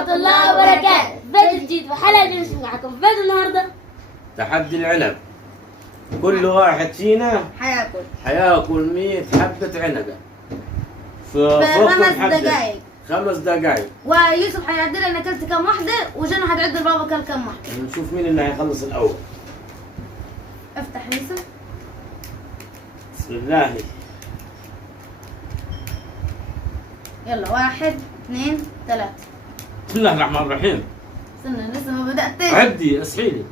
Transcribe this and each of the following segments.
ورحمة الله وبركاته. فيديو جديد وحلقة جديدة معكم. فيديو النهاردة تحدي العنب. كل واحد فينا حياكل 100 حبة عنبة في وقت محدد 5 دقائق. ويوسف حيعد لي انا اكلت كم واحدة، وجنى حتعد لبابا كل كم واحدة. نشوف مين اللي هيخلص الأول. افتح يوسف. بسم الله. يلا 1 2 3. بسم الله الرحمن الرحيم. استنى لسه ما بدأتش. عدي اصحي لي.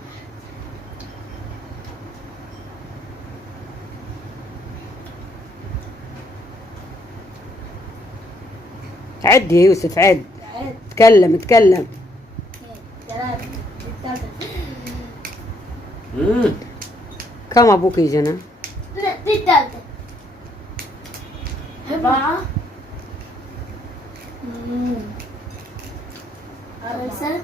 عد يا يوسف عد. تكلم 3 كم ابوك يا جنى؟ لا دي الثالثة. 4 5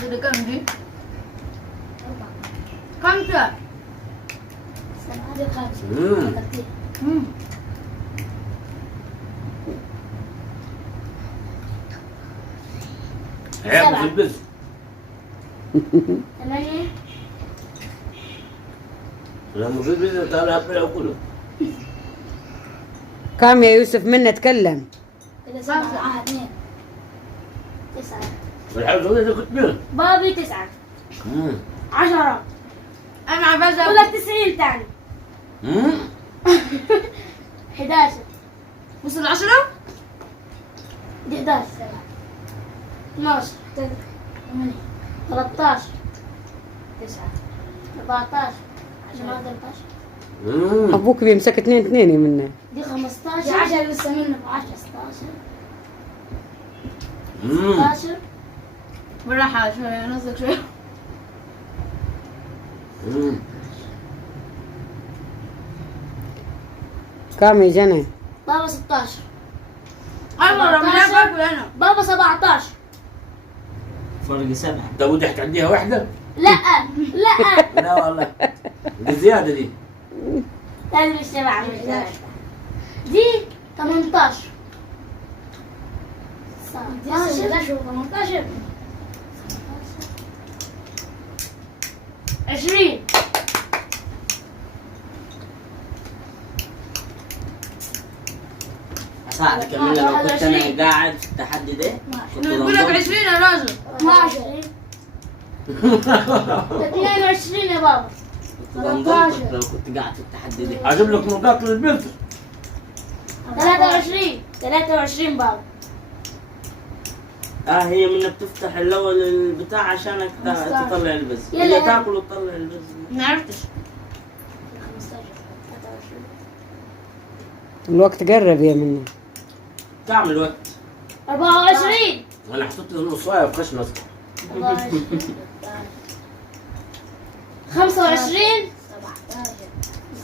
6. دي كم دي؟ 5 7 5. عيب في البز. 8. لما في البز تعال هبل كله. كم يا يوسف منا تكلم؟ 7 2 9. والحاجة اللي كنت بيها. بابي 9 10. انا بس اقول لك 90 ثاني. 11. وصل 10. دي 11 12 8 13 9 14 13. ابوك بيمسك 2 منا. دي 15. دي 10 لسه منه 10 16 16. بالراحة شوية نصك شوية. كم يا جنى؟ بابا 16. أنا باكل أنا. بابا 17. فرق 7. انت ودي حتعديها واحدة؟ لا لا لا والله. دي زيادة دي. لازم الشبع دي 18 19 18 20. اساعدك يا منى لو كنت انا قاعد في التحدي ده كنت بقول لك 20 يا راجل. 12 22 يا بابا. بنضربك لو كنت قاعد في التحدي ده. اجيب لك نقاط للبنت. 23 بابا. هي منى بتفتح الاول البتاع عشانك تطلع البز. يلا. اللي تاكل وتطلع البز. ما عرفتش. 15 الوقت قرب يا منا. تعمل وقت. 24 انا حطيت له نصايه في خشمك. 25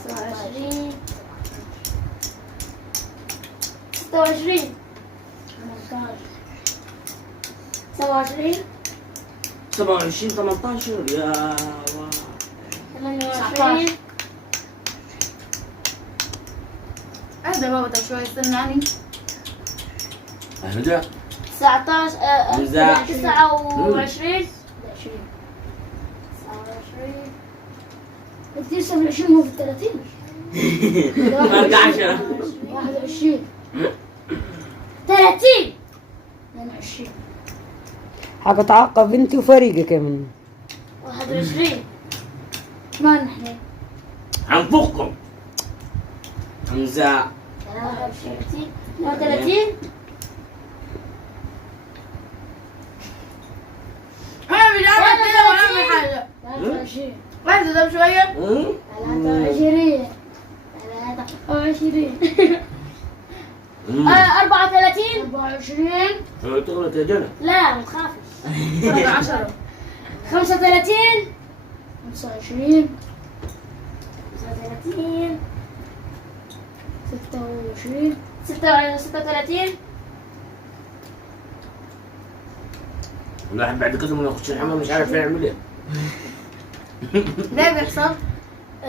27 26 27 27 18 يا 28. اهدى بابا طب شوي استناني. اهدى. 19 مزاح. 29 كتير 27 هو في 30. فرق 10. 21 30 22 حتتعاقب انت وفريقك يا منا. 21 ما نحن هنفخكم. حمزة 23 32. انا مش عارفه كده ولا اعمل حاجه. 23 واحد قدام شويه. 23 34 تغلط يا جنى. لا ما تخافش. 10 35 25 36 26 36. الواحد بعد كده ما يخش الحمام مش عارف يعمل ايه. ليه بيحصل؟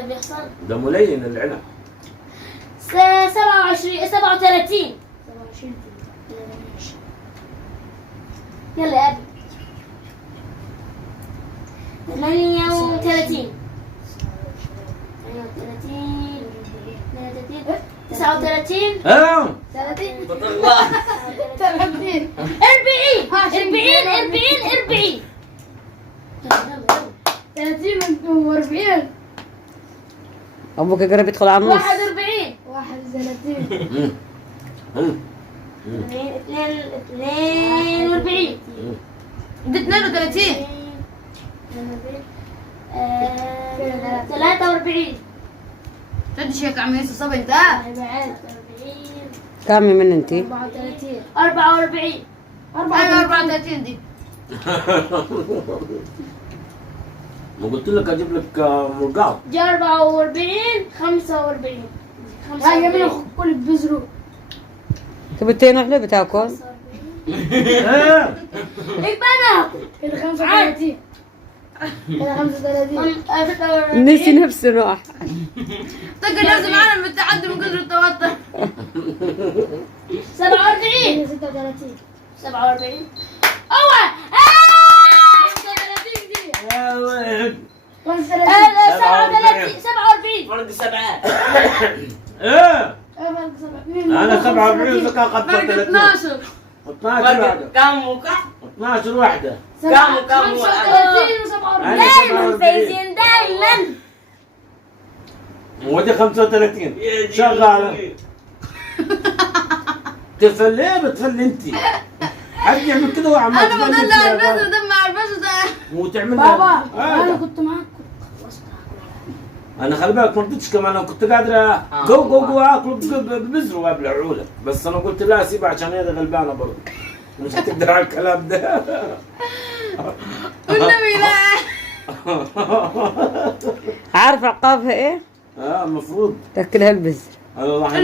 بيحصل ده ملين العنب. 27 27 37. يلا يا أبي. 38. 39. اه 30 بطل الله 30 40. 30 و40 ابوك قرب يدخل على النص. 41. 31 42. دي 32 43. تدش يا عم يوسف صبي انت 44. كامل من انت؟ 34 44. ايوه 34 دي ما قلت لك اجيب لك مرقاط. 44. 45. هاي يا من كل بزرو تبي تاكل بتاكل؟ ايه يبقى ناكل. كده 35 كده 35 نسي نفسه راح. تلقى لازم عالم بالتعدي من كثر التوتر 47. 36 47. أول 35 دي يا ولد 35 47. فرق 7. ايه انا 47 وزكاة فرق 35. 12 12 واحدة. كم وكم؟ 12 واحدة. كم وكم؟ 35 و47 أنا دايما 47. فايزين دايما. ودي 35 شغالة. تفلي بتفلي انت. حد يعمل كده وعمال انا بدلع البس ودمع البس ده وتعمل بابا لها. انا كنت معاك انا خلي بالك ما رضيتش كمان، انا كنت قادر جو اكل ببزر وابلع عوله، بس انا قلت لا سيبها عشان هي غلبانه برضه مش هتقدر على الكلام ده. والنبي لا عارف عقابها ايه؟ المفروض تاكلها البزر. الله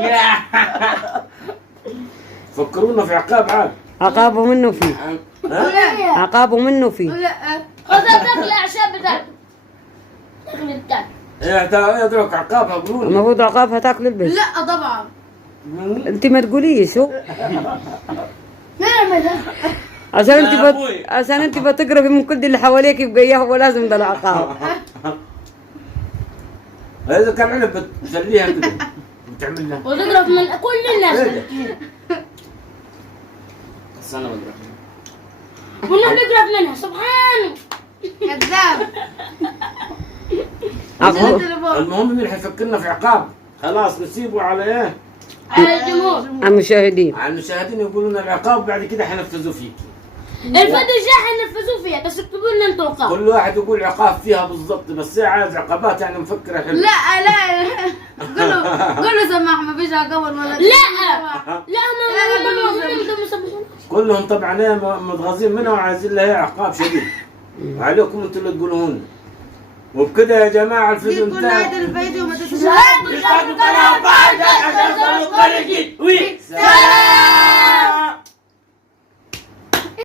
لا فكرونا في عقاب عاد. عقابه منه فيه. ها؟ عقابه منه فيه. لا خذها تاكل الأعشاب بتاعته. تاكل التاك. ايه ادرك عقابها قولوا لي. المفروض عقابها تاكل البزر. لا طبعا انت ما تقوليش هو. نعم ده عشان انت بتقربي من كل اللي حواليك يبقى اياه هو لازم ده العقاب. اذا كان عنب بتخليها كده بتعمل لها وتقرب من كل الناس. بس انا بقرا والناس بيقرب منها سبحان. كذاب عقاب. المهم مين حيفكرنا في عقاب. خلاص نسيبه على ايه؟ على الجمهور. المشاهدين. على المشاهدين يقولوا لنا العقاب بعد كده حينفذوا فيك. الفيديو الجاي حننفذوا فيها بس اكتبوا لنا انتوا عقاب. كل واحد يقول عقاب فيها بالضبط، بس هي عايز عقابات يعني مفكره حلو. لا قول له سماح ما فيش عقاب ولا لا هم كلهم طبعا ايه متغاظين منها وعايزين لها عقاب شديد. وعليكم انتوا اللي تقولوهن. وبكده يا جماعه الفيديو كل عيد انتهى. الفيديو ما تنسوش سلام.